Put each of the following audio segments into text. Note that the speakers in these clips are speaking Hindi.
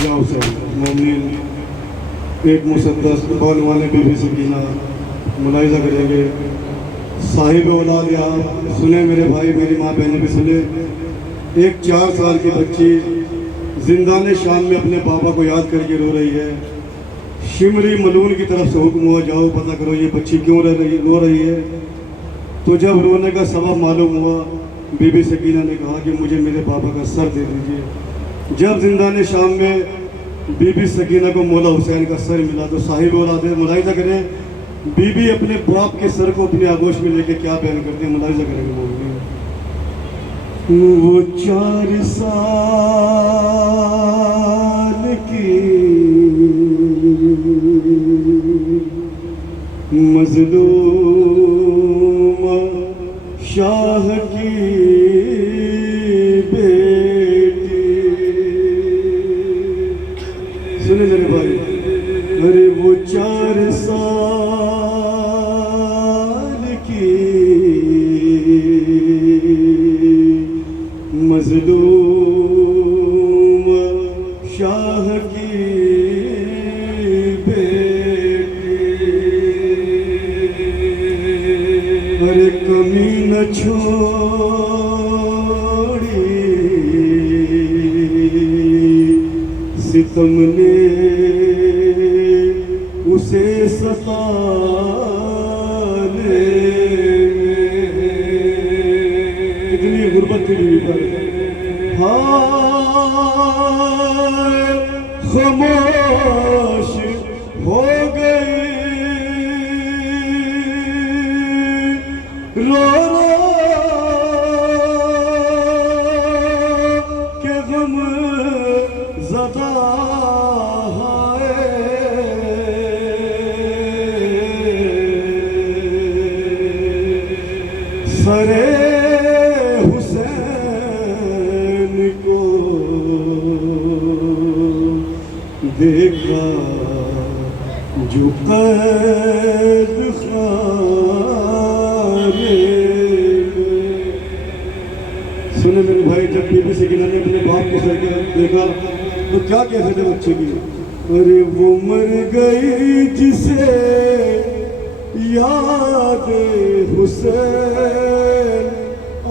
जाओ सर मोमिन एक मुसद्दस कौन वाले बीबी सकीना मुलाहिजा करेंगे। साहिब औलाद या सुने मेरे भाई मेरी माँ बहनें भी सुने। एक 4 साल की बच्ची जिंदाने शाम में अपने पापा को याद करके रो रही है। शिमरी मलून की तरफ से हुक्म हुआ जाओ पता करो ये बच्ची क्यों रो रही है। तो जब रोने का सबब मालूम हुआ बीबी सकीना ने कहा कि मुझे मेरे पापा का सर दे दीजिए। जब जिंदाने शाम में बीबी सकीना को मौला हुसैन का सर मिला तो साहिब औलाद मुलाहिजा करें बीबी अपने बाप के सर को अपने आगोश में लेके क्या बयान करते हैं। मुलाहिजा करेंगे वो 4 साल की मजलूम शाह की बेटी। सुने मेरे भाई अरे वो 4 साल की मजलूम शाह की बेटी। अरे कमी न छोड़ी सितम ने उसे सताने कितनी गुर्बत थी बीवी पर। हाय खामोश हो गई रो रो के गम ज़दा सरे हुसैन को देखा जो कैद खाने में। सुने मेरे भाई जब बीबी सकीना ने अपने बाप को सर के देखा तो क्या कहते थे बच्चे की। अरे वो मर गई जिसे याद हुसैन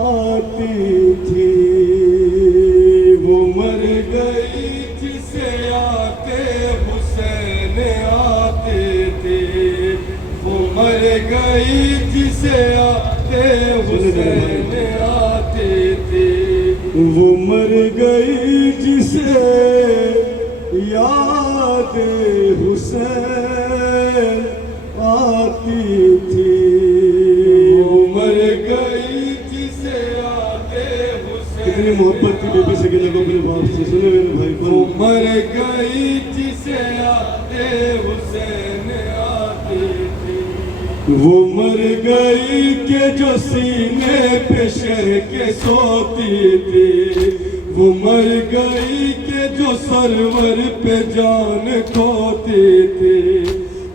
आती थी। वो मर गई जिसे आते हुसैन आते थे। वो मर गई जिसे आते हुसैन आते थे। वो मर गई जिसे याद हुसैन आती थी। वो मर गई जिसे आते हुसैन। कितनी मोहब्बत थी बीबी सकीना को अपने बाप से। सुने मेरे भाई को वो मर गई जिसे आते हुसैन आती थी। वो मर गई के जो सीने पे शह के सोती थी। वो मर गई के जो सरवर पे जान खोती थी।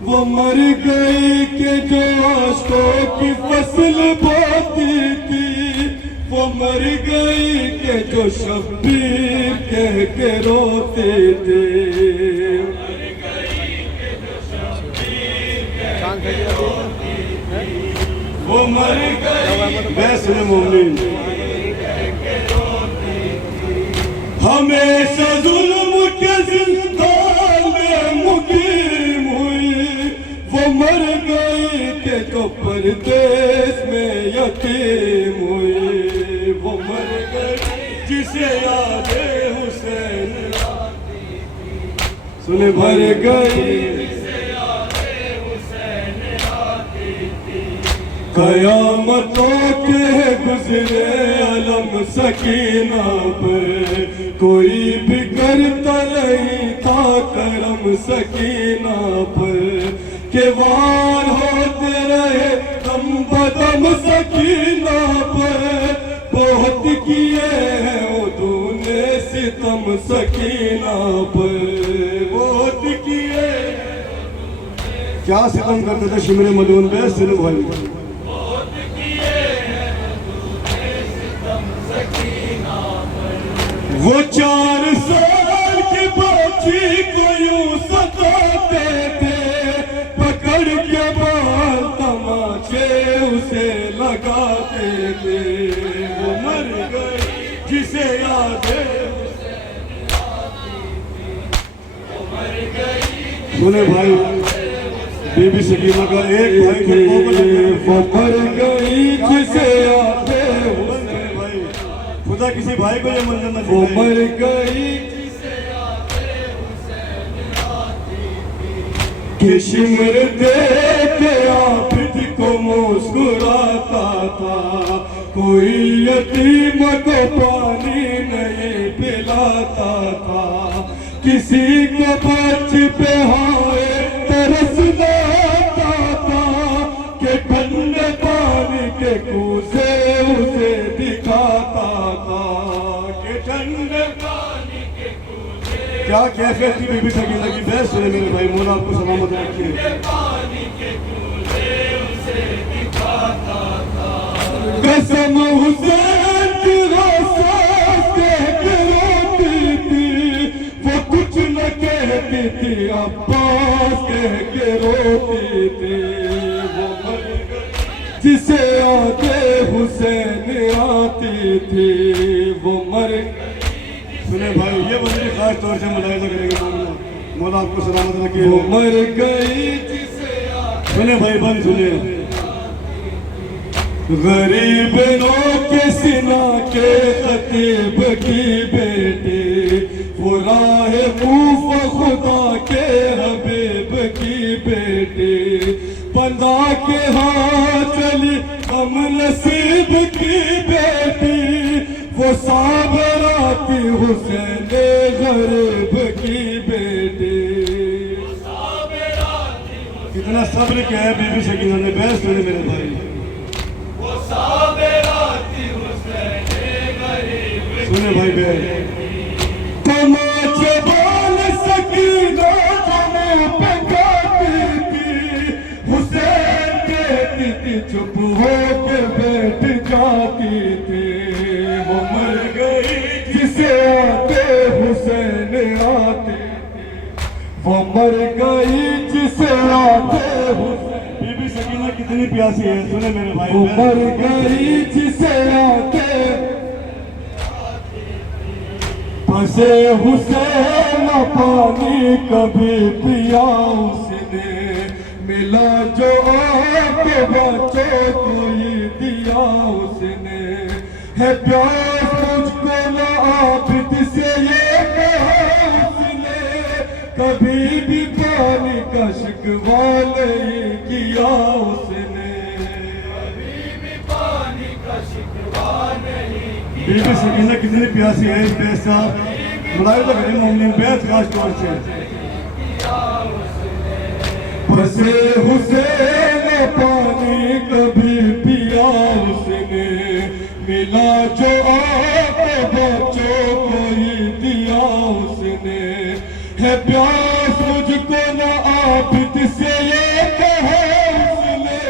वो मर गई के जो आशकों की फसल बोती थी। वो मर गई के जो शब्बीर कह के रोते थे। वो मर गई वैसे मोमिन हमेशा जुल्म के जिंदान में मुकीम हुई। वो मर गई के तो परदेश में यतीम हुई। वो मर गई जिसे याद हुसैन सुने भर गई कयामतों के गुजरे अलम सकीना पर। कोई भी करता नहीं था करम सकीना पर। के वार होते रहे दम बदम सकीना पर। बहुत किए हैं वो तूने सितम सकीना पर। बहुत किए क्या सितम करते थे शिमरे मलून पे। सिल भाई उसे लगाते थे, वो मर गई जिसे यादें सुने भाई। बीबी सकीना का एक भाई वो मर गई जिसे यादें भाई, खुदा किसी भाई को ये मंजर न वो मर गई कि शिमर देते आबिद को मुस्कुराता था, कोई यतीम को पानी नहीं पिलाता था, किसी को बच पे हाय तरस लाता था, कि ठंडे पानी के कुएं से उसे दिखाता था, कि ठंडे पानी के कुएं से। क्या कैफियत थी बीबी सकीना की, बेस्ट सुने मेरे भाई, मौला आपको सलामत रखे। कसम हुसैन की सांस कह के रोती थी, वो कुछ न कहती थी, अब्बास कह के रोती थी, वो मर गई जिसे आते हुसैन आती थी, वो मर गई। सुने भाई ये बंदे खास तौर से मुलाहिजा करेंगे, मौला आपको सलामत रखे। वो मर गई जिसे सुने भाई, बंद सुने। गरीब नौ के सिना के खतीब की बेटी, वो राह मूफ खुदा के हबीब की बेटी, बंदा के हाथ चली हम नसीब की बेटी, वो साबराती हुसैन गरीब की बेटी। कितना सब्र किया है बीबी सकीना ने, बेस्ट सुने मेरे भाई। सुने भाई बहन, तमाचे बाल सकीना जमे पे गाती थी, हुसैन कहती थी चुप हो के बैठ जाती थी, वो मर गई जिसे आते हुसैन आते, वो मर गई जिसे आते हुसैन। बीबी सकीना कितनी प्यासी है, सुने मेरे भाई। वो मर गई जिसे आते फंसे हुसैन पानी कभी पिया उसने, मिला जो आपके बच्चों को ही दिया उसने, है प्यास मुझको ना आबिद से ये कहा उसने, कभी भी पानी का शिकवा नहीं किया उसने, कभी भी पानी का शिकवा नहीं किया। बीबी सकीना कितनी प्यासी है, इस बेस साहब मुलाहिजा करें मोमिन बेस खास तौर से। फंसे हुसैन पानी कभी पिया उसने, मिला जो आपके बच्चों को ही दिया उसने, है प्यास मुझको ना आबिद से ये कहा उसने,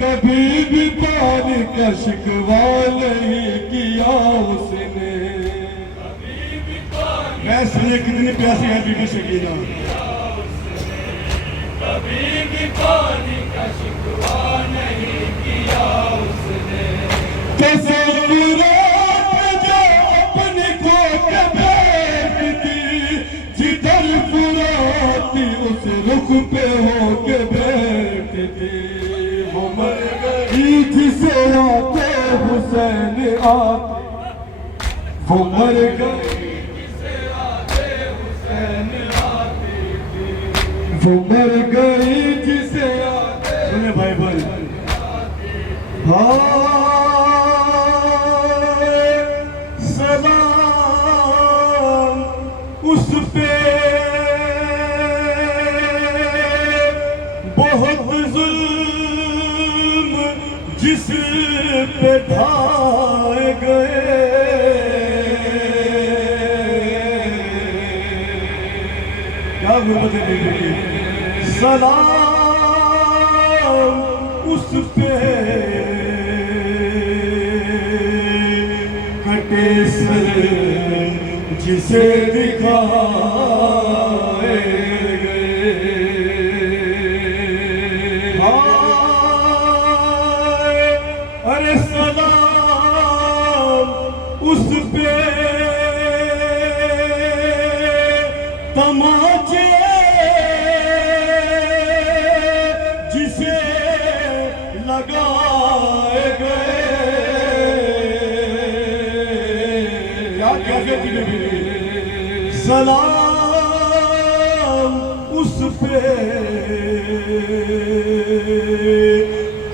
कभी भी पानी का शिकवा नहीं किया उसने। मैं सुने कितनी प्यासी है बीबी सकीना, कभी भी पानी का शिकवा नहीं किया उसने। तसव्वुरात जो अपनी खो के बैठती, जिधर फुराती उस रुख पे हो के बैठती, वो मर गई जिसे आते हुसैन आते, वो मर गई जिसे आते हुसैन आते, वो मर गई जिसे आते। सुने भाई भाई, सलाम उस पे बहुत जुल्म जिस पे ढाए गए, क्या गुर्बत है बीबी की। सलाम उस पे कटे सर जिसे दिखाए गए, हाय कहती बीबी, सलाम उस पे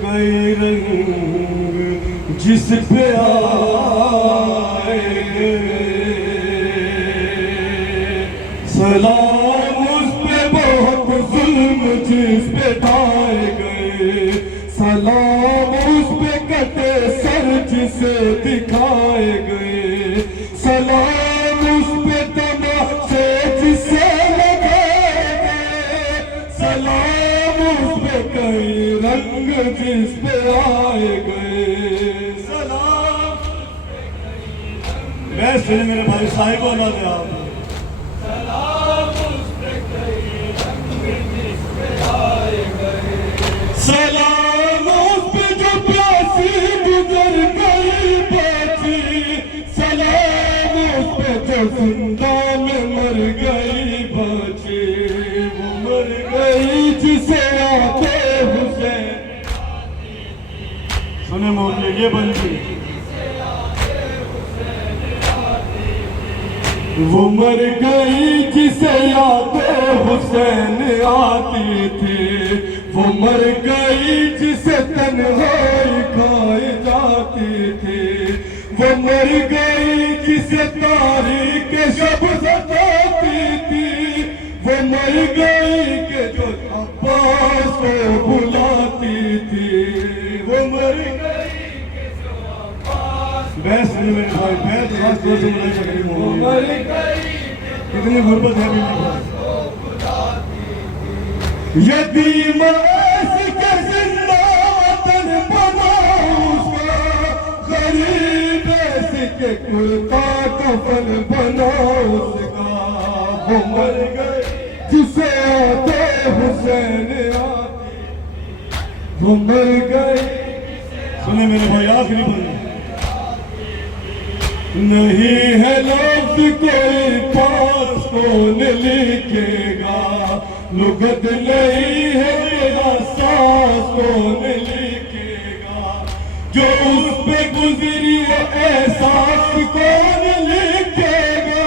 कई रंग जिस पे आए गए, सलाम उस पे बहुत जुल्म जिस पे ढाए गए, सलाम उस पे कटे सर जिसे दिखाए गए, सलाम उस पे तमाचे जिसे लगाए गए, सलाम उस पे कई रंग जिस पे आए गए, सलाम मैं सुने मेरे भाई साहिब बोला दे आप, सलाम उस पे कई रंग जिस पे आए गए, सलाम उस पे जो प्यासी गुजर गई बची, सलाम उस पे जो जिंदा में मर गई बची, वो मर गई जिसे आते हुसैन, सुने मोहल्ले ये बंदी, वो मर गई जिसे आते हुसैन आती थी, वो मर गई जिसे तन्हाई खाई जाती थी, वो मर गई जिसे तारीख शब सताती थी, वो मर गई कि जो अब्बास को बुलाती थी, वो मर गई कि जो अब्बास, बैस मेरे भाई बैस खास तौर से मनाई जा रही, वो मर गई कितनी गुर्बत है मेरे भाई, यतीम ऐसी के जिंदा वतन बना उसका, गरीब ऐसी के कुर्ता कफन बना उसका, वो मर गए जिसे आते हुसैन आती, वो मर गए, सुने मेरे भाई आखिरी बंद, नहीं है लफ्ज कोई पास कौन लिखेगा, लुगत नहीं है मेरा सांस कौन लिखेगा, जो उस पे गुजरी है एहसास कौन लिखेगा,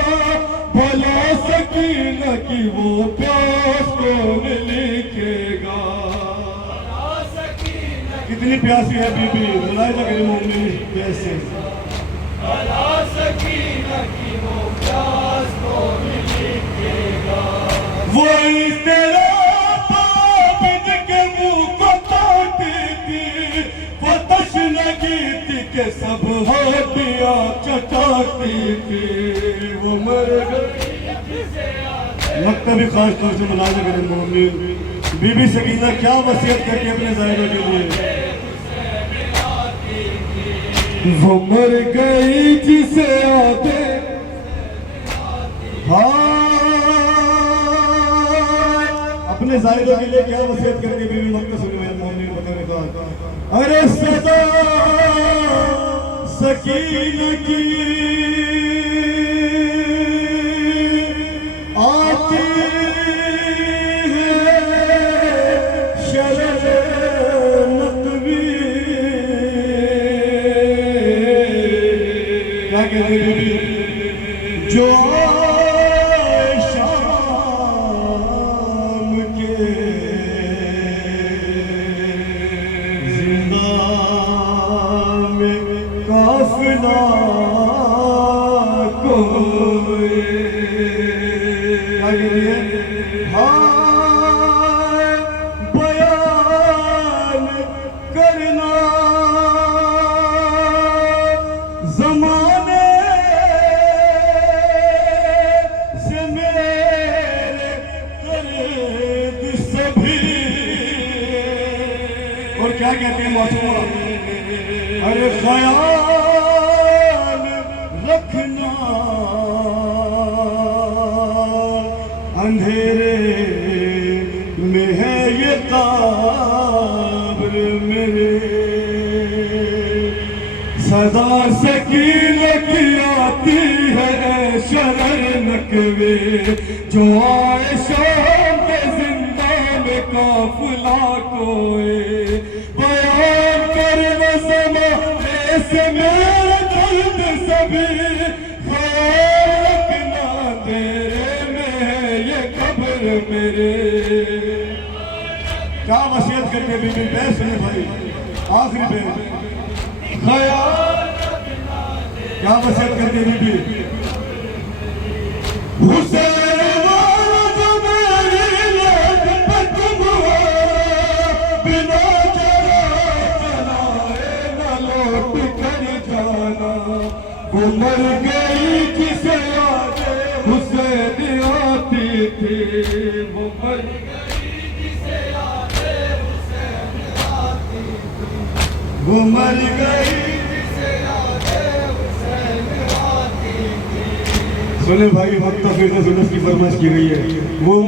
भला सकीना की वो प्यास कौन लिखेगा, कितनी प्यासी है बीबी, बुलाए जा मेरे मोमिन कैसे, भला सकीना की वो प्यास कौन लिखेगा, वो इस तेरा पापिद के मुंह को काटी थी, वो तशनगी थी के सब हड्डियां चटाती थी, वो मर गई, मकतबी खास तौर से मुलाज़ा करें मोमिन, बीबी सकीना क्या वसीयत करती है अपने ज़ाहिरों के लिए, वो मर गई जिसे आते, हाँ अपने ज़ाहिरों के लिए क्या वसीयत करके बीवी मक्का सुने में मोहम्मद बताने का, अरे सदा सकीना की आती है शरर नकवी, क्या कहते हैं बीबी, जो बयान करना जमाने से मेरे दर्द सभी, और क्या कहते हैं मासूमा, अरे ख्याल रखना अंधेरे में है ये काब्र मेरे, सदा सकीना की आती है शरर नकवे, जो आए शाम के जिंदा में काफिला कोए, बयान कर न ज़माने से मेरे दर्द सभी, क्या वसीयत करके बीबी बे सुने भाई आखिरी बे ख्याल क्या वसीयत करके बीबी हुसैन वाला जो मेरी लेट पे तुम हो बिना चलाए न लौट कर जाना वो मर गई जिसे याद हुसैन आती थी वो मर वो मर गई सुने भाई वक्त फिर से सुनने की फरमाइश की गई है वो